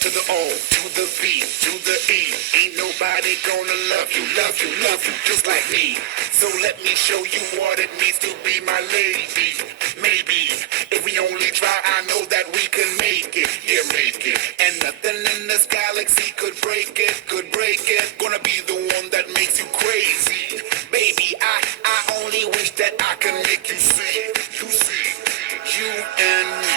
to the O, to the B, to the E. Ain't nobody gonna love you, love you, love you just like me. So let me show you what it means to be my lady. Maybe if we only try, I know that we can make it, yeah, make it. And nothing in this galaxy could break it, could break it. Gonna be the one that makes you crazy. Baby, I only wish that I can make you see, you and me.